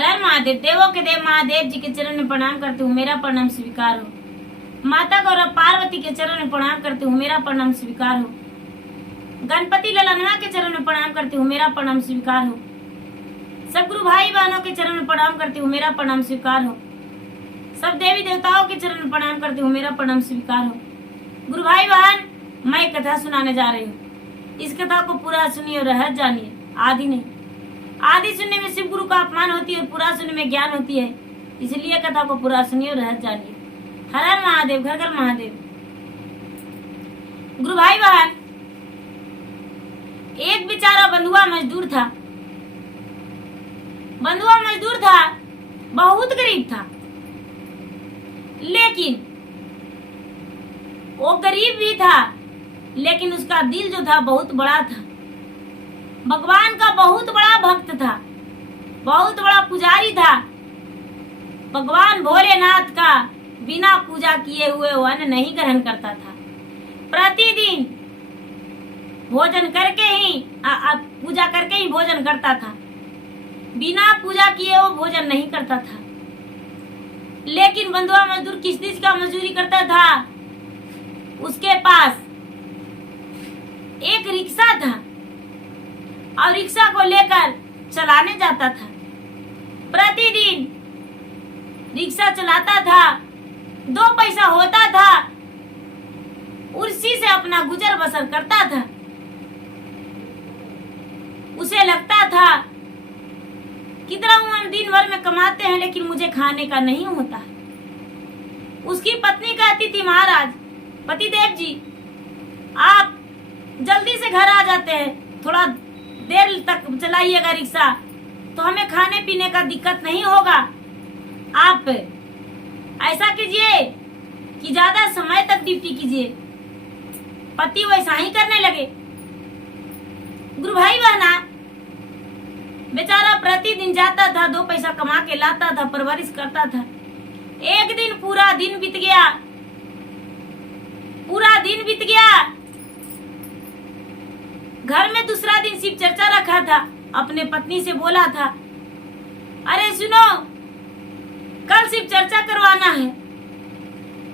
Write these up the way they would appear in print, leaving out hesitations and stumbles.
हर हर महादेव। देवों के देव महादेव जी के चरण में प्रणाम करती हूँ, मेरा प्रणाम स्वीकार हो। माता गौरव पार्वती के चरण में प्रणाम करती हूँ, मेरा प्रणाम स्वीकार हो। गणपति ललनवा के चरण में प्रणाम करती हूँ, मेरा प्रणाम स्वीकार हो। सब गुरु भाई बहनों के चरण में प्रणाम करती हूँ, मेरा प्रणाम स्वीकार हो। सब देवी देवताओं के चरण में प्रणाम करती हूँ, मेरा प्रणाम स्वीकार हो। गुरु भाई बहन, मैं एक कथा सुनाने जा रही हूँ। इस कथा को पूरा सुनिए और रहस्य जानिए, आदि नहीं। आदि सुनने में शिव गुरु का अपमान होती है, पूरा सुनने में ज्ञान होती है, इसलिए कथा को पूरा सुनिए और रहस्य जानिए। हर हर महादेव, घर घर महादेव। गुरु भाई बहन, एक बेचारा बंधुआ मजदूर था। बंधुआ मजदूर था, बहुत गरीब था, लेकिन वो गरीब भी था, लेकिन उसका दिल जो था बहुत बड़ा था। भगवान का बहुत बड़ा भक्त था, बहुत बड़ा पुजारी था। भगवान भोलेनाथ का बिना पूजा किए हुए वो अन्न नहीं ग्रहण करता था। प्रतिदिन भोजन करके ही पूजा करके ही भोजन करता था। बिना पूजा किए वो भोजन नहीं करता था। लेकिन बंधुआ मजदूर किस चीज का मजदूरी करता था? उसके पास एक रिक्शा था और रिक्शा को लेकर चलाने जाता था। प्रतिदिन रिक्शा चलाता था, 2 पैसा होता था, उसी से अपना गुजर बसर करता था। उसे लगता था कितना हम दिन भर में कमाते हैं, लेकिन मुझे खाने का नहीं होता। उसकी पत्नी कहती थी, महाराज पतिदेव जी, आप जल्दी से घर आ जाते हैं, थोड़ा देर तक चलाइएगा रिक्शा तो हमें खाने पीने का दिक्कत नहीं होगा। आप ऐसा कीजिए कि ज्यादा समय तक ड्यूटी कीजिए। पति वैसा ही करने लगे। गुरु भाई बहना, बेचारा प्रतिदिन जाता था, 2 पैसा कमा के लाता था, परवरिश करता था। एक दिन पूरा दिन बीत गया, पूरा दिन बीत गया। घर में दूसरा दिन शिव चर्चा रखा था। अपने पत्नी से बोला था, अरे सुनो, कल शिव चर्चा करवाना है।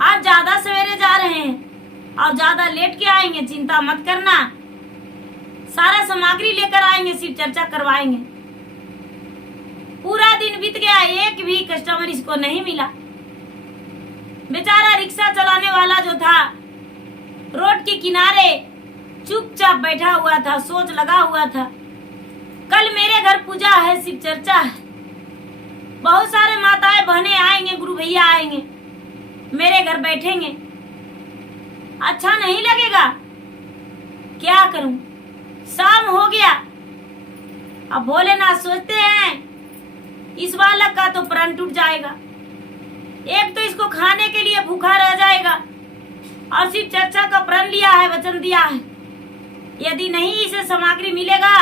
आज ज्यादा सवेरे जा रहे हैं और ज्यादा लेट के आएंगे, चिंता मत करना, सारा सामग्री लेकर आएंगे, शिव चर्चा करवाएंगे। पूरा दिन बीत गया, एक भी कस्टमर इसको नहीं मिला। बेचारा रिक्शा चलाने वाला जो था, रोड के किनारे चुपचाप बैठा हुआ था, सोच लगा हुआ था, कल मेरे घर पूजा है, शिव चर्चा है, बहुत सारे माताएं बहनें आएंगे, गुरु भैया आएंगे, मेरे घर बैठेंगे, अच्छा नहीं लगेगा, क्या करूं? शाम हो गया। अब भोलेनाथ सोचते हैं इस बालक का तो प्राण टूट जाएगा, एक तो इसको खाने के लिए भूखा रह जाएगा और शिव चर्चा का प्रण लिया है, वचन दिया है, यदि नहीं इसे सामग्री मिलेगा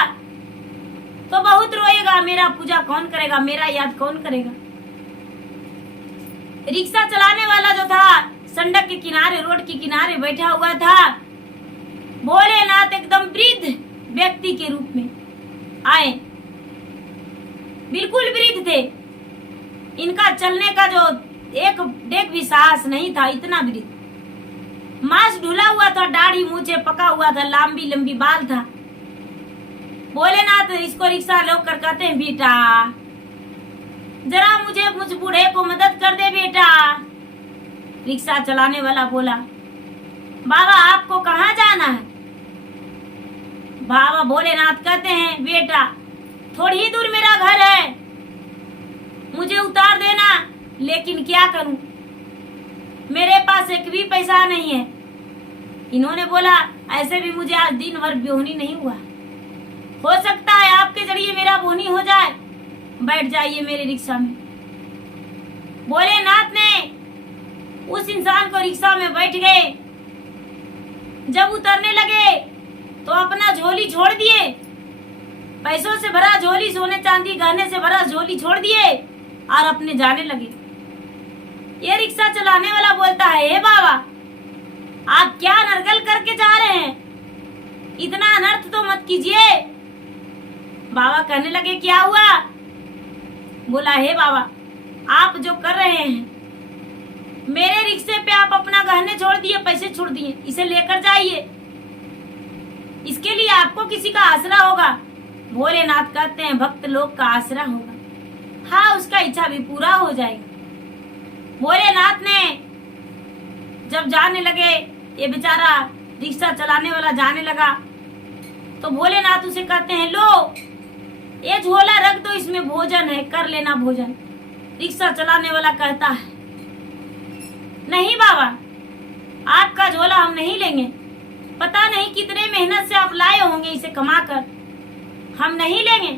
तो बहुत रोएगा, मेरा पूजा कौन करेगा, मेरा याद कौन करेगा। रिक्शा चलाने वाला जो था, सड़क के किनारे, रोड के किनारे बैठा हुआ था। भोलेनाथ एकदम वृद्ध व्यक्ति के रूप में आए, बिल्कुल वृद्ध थे। इनका चलने का जो एक डेग भी साहस नहीं था, इतना वृद्ध। मांस ढुला हुआ था, दाढ़ी मूछे पका हुआ था, लंबी लंबी बाल था। भोलेनाथ इसको रिक्शा लोग कर कहते हैं, बेटा जरा मुझ बूढ़े को मदद कर दे बेटा। रिक्शा चलाने वाला बोला, बाबा आपको कहाँ जाना है? बाबा भोलेनाथ कहते हैं, बेटा थोड़ी ही दूर मेरा घर है, मुझे उतार देना, लेकिन क्या करूं, मेरे पास एक भी पैसा नहीं है। इन्होंने बोला, ऐसे भी मुझे आज दिन भर बोहनी नहीं हुआ, हो सकता है आपके जरिए मेरा बोहनी हो जाए, बैठ जाइए मेरे रिक्शा में। भोलेनाथ ने उस इंसान को रिक्शा में बैठ गए। जब उतरने लगे तो अपना झोली छोड़ दिए, पैसों से भरा झोली, सोने चांदी गहने से भरा झोली छोड़ दिए और अपने जाने लगे। ये रिक्शा चलाने वाला बोलता है, हे बाबा आप क्या नरगल करके जा रहे हैं, इतना अनर्थ तो मत कीजिए। बाबा कहने लगे, क्या हुआ? बोला, हे बाबा, आप जो कर रहे हैं, मेरे रिक्शे पे आप अपना गहने छोड़ दिए, पैसे छोड़ दिए, इसे लेकर जाइए, इसके लिए आपको किसी का आसरा होगा। भोलेनाथ कहते हैं भक्त लोग का आसरा होगा, हाँ उसका इच्छा भी पूरा हो जाएगा। भोलेनाथ ने जब जाने लगे, ये बेचारा रिक्शा चलाने वाला जाने लगा, तो भोलेनाथ उसे कहते हैं, लो ये झोला रख दो, इसमें भोजन है, कर लेना भोजन। रिक्शा चलाने वाला कहता है, नहीं बाबा, आपका झोला हम नहीं लेंगे, पता नहीं कितने मेहनत से आप लाए होंगे इसे कमा कर, हम नहीं लेंगे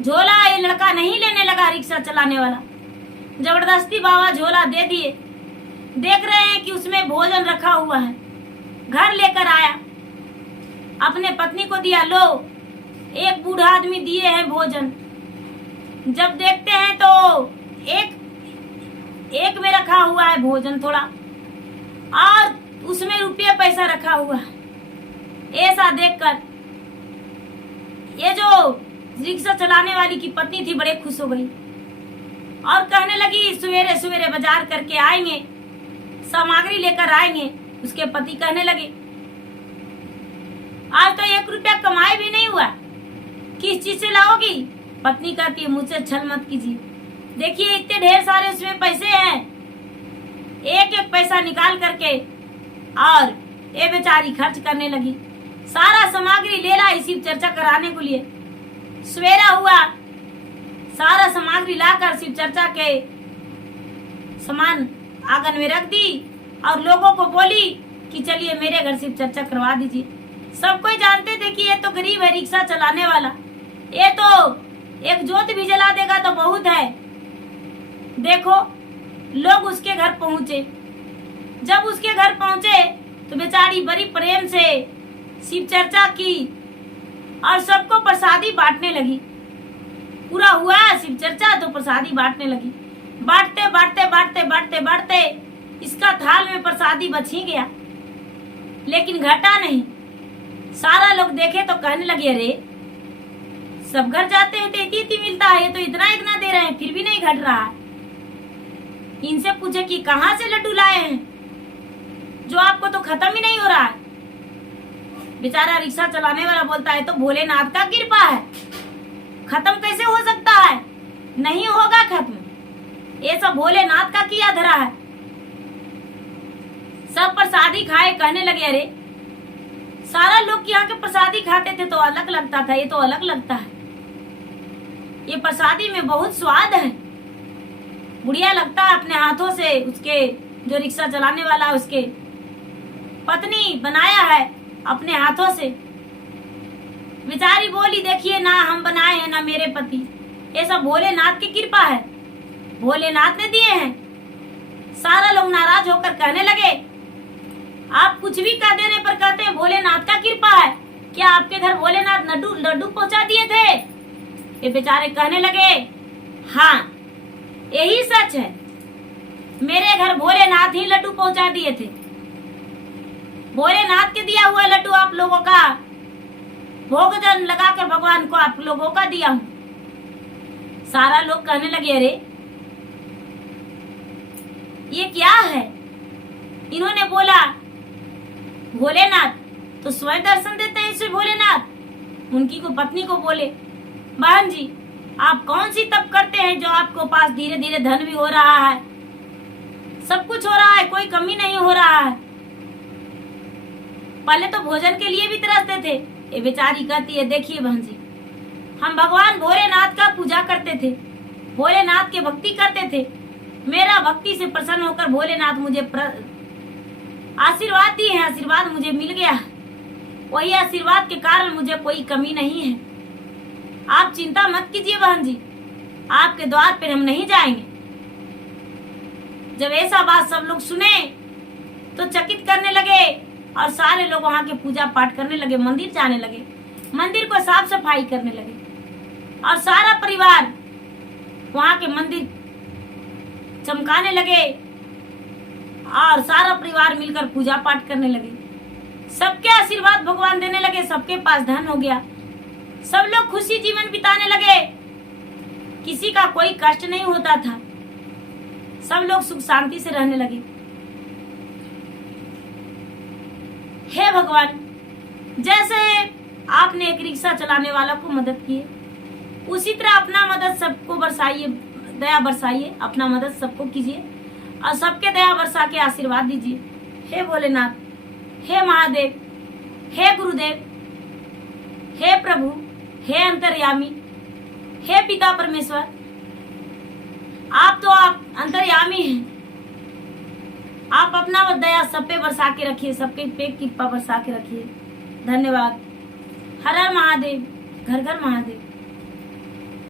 झोला। ये लड़का नहीं लेने लगा, रिक्शा चलाने वाला जबरदस्ती बाबा झोला दे दिए। देख रहे हैं कि उसमें भोजन रखा हुआ है, घर लेकर आया, अपने पत्नी को दिया, लो एक बूढ़ा आदमी दिए हैं भोजन। जब देखते हैं तो एक में रखा हुआ है भोजन थोड़ा, और उसमें रुपये पैसा रखा हुआ है। ऐसा देखकर ये जो रिक्शा चलाने वाली की पत्नी थी बड़े खुश हो गई और कहने लगी, सवेरे सवेरे बाजार करके आएंगे, सामग्री लेकर आएंगे। उसके पति कहने लगे, आज तो 1 रुपया कमाई भी नहीं हुआ, किस चीज से लाओगी? पत्नी कहती है, मुझसे छल मत कीजिए, देखिए इतने ढेर सारे उसमें पैसे हैं, एक एक पैसा निकाल करके और ये बेचारी खर्च करने लगी। सारा सामग्री ले लाई शिव चर्चा कराने के लिए। सवेरा हुआ, सारा सामग्री लाकर शिव चर्चा के सामान आंगन में रख दी और लोगों को बोली कि चलिए मेरे घर शिव चर्चा करवा दीजिए। सब कोई जानते थे कि ये तो गरीब है रिक्शा चलाने वाला, ये तो एक जोत भी जला देगा तो बहुत है। देखो लोग उसके घर पहुंचे, जब उसके घर पहुंचे तो बेचारी बड़ी प्रेम से शिव चर्चा की और सबको प्रसादी बांटने लगी। पूरा हुआ शिव चर्चा तो प्रसादी बांटने लगी। बांटते बांटते बांटते बांटते बांटते इसका थाल में प्रसादी बच ही गया, लेकिन घटा नहीं। सारा लोग देखे तो कहने लगे, अरे सब घर जाते हैं तो इतनी मिलता है, ये तो इतना इतना दे रहे हैं फिर भी नहीं घट रहा है। इनसे पूछे कि कहाँ से लड्डू लाए हैं जो आपको तो खत्म ही नहीं हो रहा है। बेचारा रिक्शा चलाने वाला बोलता है, तो भोलेनाथ का कृपा है, खत्म कैसे हो सकता है, नहीं होगा खत्म, ये सब भोलेनाथ का किया धरा है। सब प्रसादी खाए, कहने लगे, अरे सारा लोग यहाँ के प्रसादी खाते थे तो अलग लगता था, ये तो अलग लगता है, ये प्रसादी में बहुत स्वाद है, बुढ़िया लगता है। अपने हाथों से उसके जो रिक्शा चलाने वाला उसके पत्नी बनाया है अपने हाथों से। बेचारी बोली, देखिए ना हम बनाए हैं ना मेरे पति, ये सब भोलेनाथ की कृपा है, भोलेनाथ ने दिए हैं। सारा लोग नाराज होकर कहने लगे, आप कुछ भी कह देने पर कहते हैं भोलेनाथ का कृपा है, क्या आपके घर भोलेनाथ लड्डू पहुंचा दिए थे? ये बेचारे कहने लगे, हाँ यही सच है, मेरे घर भोलेनाथ ही लड्डू पहुंचा दिए थे, भोलेनाथ के दिया हुआ लड्डू आप लोगों का भोजन लगाकर भगवान को आप लोगों का दिया हूं। सारा लोग कहने लगे, अरे ये क्या है? इन्होंने बोला, भोलेनाथ तो स्वयं दर्शन देते हैं इसे भोलेनाथ। उनकी को पत्नी को बोले, बहन जी आप कौन सी तप करते हैं जो आपको पास धीरे धीरे धन भी हो रहा है, सब कुछ हो रहा है, कोई कमी नहीं हो रहा है। पहले तो भोजन के लिए भी तरसते थे। ये बेचारी कहती है, देखिए बहन जी, हम भगवान भोलेनाथ का पूजा करते थे, भोलेनाथ के भक्ति करते थे, मेरा भक्ति से प्रसन्न होकर भोलेनाथ मुझे आशीर्वाद दिए हैं, आशीर्वाद मुझे मिल गया, वही आशीर्वाद के कारण मुझे कोई कमी नहीं है। आप चिंता मत कीजिए बहन जी, आपके द्वार पर हम नहीं जाएंगे। जब ऐसा बात सब लोग सुने तो चकित करने लगे और सारे लोग वहां के पूजा पाठ करने लगे, मंदिर जाने लगे, मंदिर को साफ सफाई करने लगे और सारा परिवार वहां के मंदिर चमकाने लगे और सारा परिवार मिलकर पूजा पाठ करने लगे। सबके आशीर्वाद भगवान देने लगे, सबके पास धन हो गया, सब लोग खुशी जीवन बिताने लगे। किसी का कोई कष्ट नहीं होता था, सब लोग सुख शांति से रहने लगे। हे भगवान, जैसे आपने एक रिक्शा चलाने वाला को मदद की, उसी तरह अपना मदद सबको बरसाइए, दया बरसाइए, अपना मदद सबको कीजिए और सबके दया बरसा के आशीर्वाद दीजिए। हे भोलेनाथ, हे महादेव, हे गुरुदेव, हे प्रभु, हे अंतर्यामी, हे पिता परमेश्वर, आप तो आप अंतर्यामी हैं। आप अपना दया सब पे बरसा के रखिए, सबके पे कृपा बरसा के रखिए। धन्यवाद। हर हर महादेव, घर घर महादेव।